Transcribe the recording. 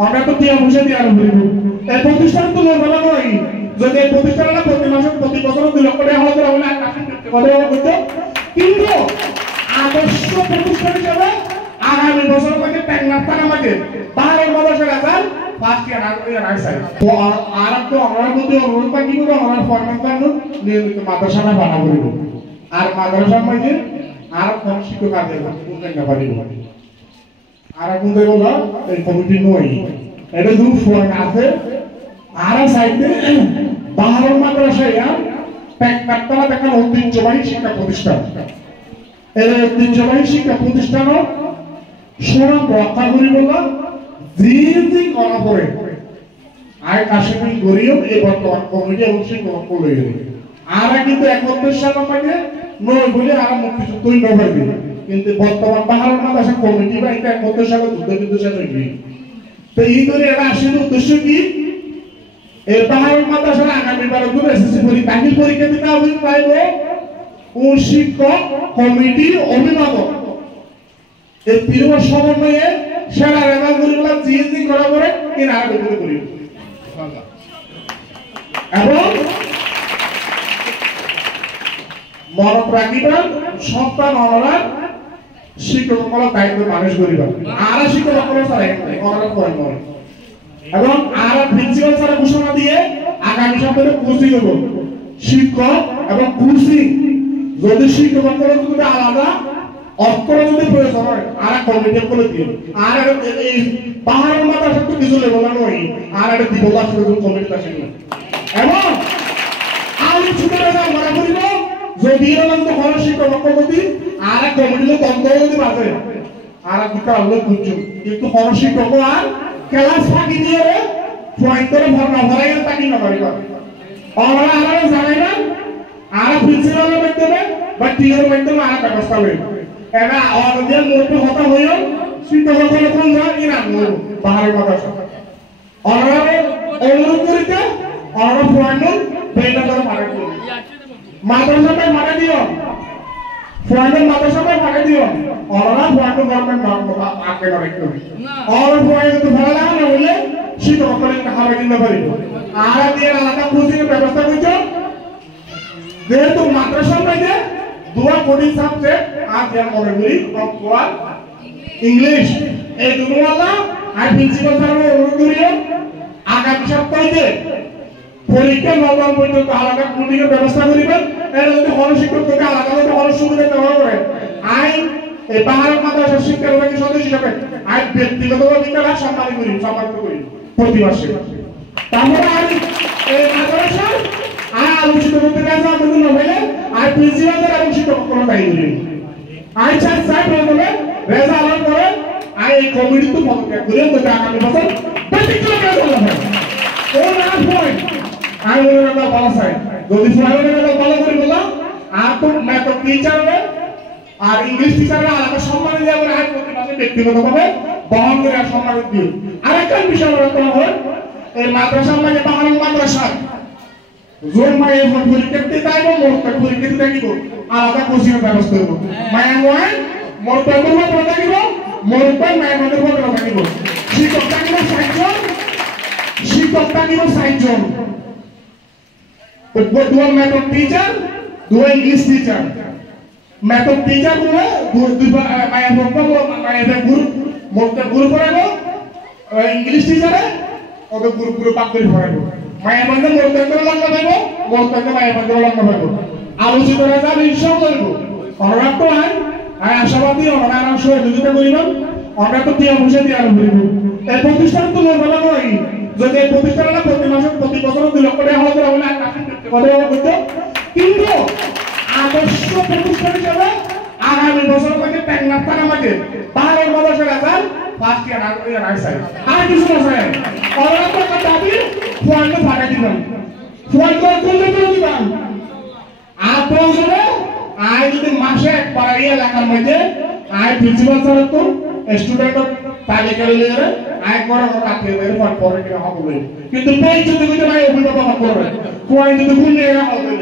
আমরা তো টিয়া পয়সা দিয়ে আরম্ভ করিব এই প্রতিষ্ঠান তো নরমাল নয় যদি এই প্রতিষ্ঠানটা প্রতি মাসে প্রতি বছর 2 লক্ষ টাকা হলে আমরা কথা বলতে কিন্তু আদর্শ প্রতিষ্ঠান হিসেবে আগামী বছর থেকে 10 লাখ টাকা লাগে 12 মাদ্রাসা রাজাল ফার্স্ট ইয়ার আইসাই তো আর তো আমরা যদি অনুরোধ করি কি আমরা ফরমান কানুন নিয়মিত মাদ্রাসাটা বানাবো আর মাদ্রাসার মধ্যে আর কোন শিক্ষক আছে কোন না পারিব আর কোন দেবো এই কমিটি নয় এটা দুটো ফোন আছে আর সাইডে 12 মাদ্রাসায় পেকপাতলা দেখা ঐতিহ্যবাহী শিক্ষা প্রতিষ্ঠান এই ঐতিহ্যবাহী শিক্ষা প্রতিষ্ঠান সুনাম রক্ষা করিব না জি করা পড়ে আয় কাশ্মীর গরিয়ম এই বর্তমান কমিটি এবং শিক্ষক লই আর কিন্তু 71 সালের মধ্যে নয় বলে আর মুক্তিযুদ্ধই নয় কিন্তু বর্তমান পাহাড় মাদ্রাসা কমিটি বা এটা 71 সালে যুদ্ধ বিদ্রোহ শেষ হয়ে তো এই ধরে এটা আসলে উদ্দেশ্য কি এই পাহাড় মাদ্রাসার আগামী বার জন্য এসএসসি পরীক্ষা দাখিল পরীক্ষা দিতে হবে পাইব ও শিক্ষক কমিটি অভিভাবক এই তিনবার সমন্বয়ে সেরা রেজাল্ট করিবলা জিএসডি করা করে কিন আর বেতন করিব এবং মনত রাখিবা সন্তান অনরা শিক্ষকসকল দায়িত্ব মানুষ করিবা আর শিক্ষকসকল ছাড়া অনরা কয় নয় এবং আর প্রিন্সিপাল স্যার ঘোষণা দিয়ে আগামী সপ্তাহে কোচিং হব শিক্ষক এবং কোচিং যদি শিক্ষকসকল যদি আলাদা অর্থ যদি প্রয়োজন হয় আর কমিটি করে দিও আর এই পাহাড়ের মাদ্রাসা তো কিছু লেভেল নয় আর একটা দিবস আসলে কমিটি আসে না এবং আমি ছোট রেজাল্ট মনে করিব যদি এরকম হল শিক্ষক যদি আর কমিটিতে দ্বন্দ্ব যদি বাজে আর দুটা আলো বুঝছো কিন্তু হল শিক্ষক আর ক্লাস ফাঁকি দিয়ে পয়েন্ট করে ভরনা ভরাই তাকি না পারিবা আমরা আর জানাই না আর প্রিন্সিপালের মাধ্যমে বা টিএর মাধ্যমে আর ব্যবস্থা হইব এরা অর্ধের মধ্যে হতা হইও শিক্ষকসকল কোন যায় কি না পাহাড়ের মাদ্রাসা অনারে অনুরোধ করিতে অনারা পয়েন্ট বেটা করে মারা দিও মাদ্রাসাতে মারা দিও পয়েন্ট মাদ্রাসাতে মারা দিও অনারা পয়েন্ট গভর্নমেন্ট আকে করে আর পয়েন্ট তো ভালো না হলে শিক্ষকসকল টাকা দিতে পারিব আর দিয়ে আলাদা কোচিং ব্যবস্থা করছো যেহেতু মাদ্রাসার মধ্যে দুয়া কোডিং সাবজেক্ট আর দেয়ার মনে করি অঙ্কওয়াল ইংলিশ এই দুটোওয়ালা আর প্রিন্সিপাল স্যারের অনুরোধ করিও আগামী সপ্তাহে পরীক্ষা নবম পর্যন্ত আলাদা কোডিংয়ের ব্যবস্থা করিবেন এর যদি কোনো শিক্ষক থেকে আলাদা আলাদা কোনো সুবিধা দেওয়া করে আই এই পাহাড় মাদ্রাসা শিক্ষা বিভাগের সদস্য হিসেবে আই ব্যক্তিগতভাবে বিদ্যালয় সম্মানিত করি প্রতি মাসে তারপরে আই এই মাদ্রাসা আলোচিত করতে গেছে আমাদের নভেলে আর প্রিন্সিপালদের এবং শিক্ষকসকল দায়ী করি আই চাই বলে রেজাল্ট করে আই এই কমিটি তো পদত্যাগ করে তো আগামী বছর ব্যক্তিগত কাজ করতে হবে ও না পয়েন্ট আই ওরা ভালো চাই যদি ফ্লাইওভারের ভালো করে বললাম আর তো ম্যাথ টিচার আর ইংলিশ টিচাররা আলাদা সম্মান দিয়ে আমরা আই প্রতি মাসে ব্যক্তিগতভাবে বহন করে সম্মান দিই আরেকটা বিষয় বলা হয় এই মাদ্রাসার মানে বাংলা মাদ্রাসা জোন মায়ের পরীক্ষাতে তাইব মোরতাক পরীক্ষাতে থাকিব আলাদা কোচিং ব্যবস্থা করব মায়া নয় মোরতাকের মধ্যে থাকিব মোরতাক মায়ের মধ্যে থাকিব শিক্ষক থাকিব 60 জন দুয়া মেথড টিচার দুয়া ইংলিশ টিচার মেথড টিচার দুই মায়া মায়া গ্রুপ মোরতাক গ্রুপ পড়াবো ইংলিশ টিচারে ওদের গ্রুপ ভাগ করে পড়াবো মায়ের মধ্যে মোরতাকে লঙ্ঘন হইব মোরতাকে মায়ের মধ্যে লঙ্ঘন হইব আলোচিত রেজাল্ট ইনশাআল্লাহ হইব অনুরাগ তো হয় আর আশাবাদী অনুরাগ সহযোগিতা করিবেন আমরা তো টিয়া পয়সা দিয়ে আরম্ভ করিব এই প্রতিষ্ঠান তো নরমাল নয় যদি এই প্রতিষ্ঠানটা প্রতি মাসে প্রতি বছর 2 লক্ষ টাকা হলে আমরা কথা বলতে কিন্তু আদর্শ প্রতিষ্ঠান হিসেবে আগামী বছর থেকে 10 লাখ টাকা লাগে 12 মাদ্রাসা রেজাল্ট ফার্স্ট ইয়ার আইসাই আর কিছু না স্যার অনুরাগ তো দাবি পয়েন্ট ফাটা দিবেন পয়েন্ট কোন দিকে দিবেন আর প্রয়োজনে আই যদি মাসে একবার এই এলাকার মধ্যে আই প্রিন্সিপাল স্যার তো স্টুডেন্ট তালিকা লিয়ে আই করে রাখতে দেবে পরে কি হবে কিন্তু পেজ যদি কইতে ভাই অভিভাবক করবে পয়েন্ট যদি ভুল নিয়ে হবে